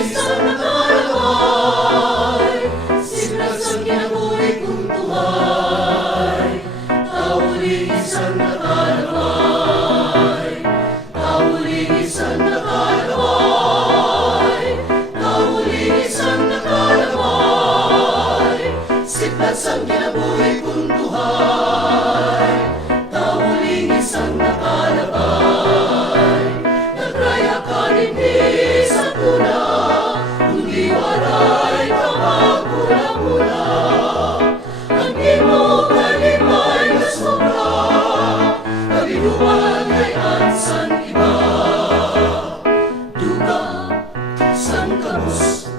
isang nakalakay, siglas ang kinabuhi kong tuhay. Tauling isang nakalakay, tauling isang nakalakay, tauling isang nakalakay, siglas ang kinabuhi kong tuhay. Tauling isang nakalakay, nagraya ka hindi sa tuna, kundi waray kamagula-mula. Ang imo kalimay na sobra, kabinuan ay ansan iba. Duga sang kabus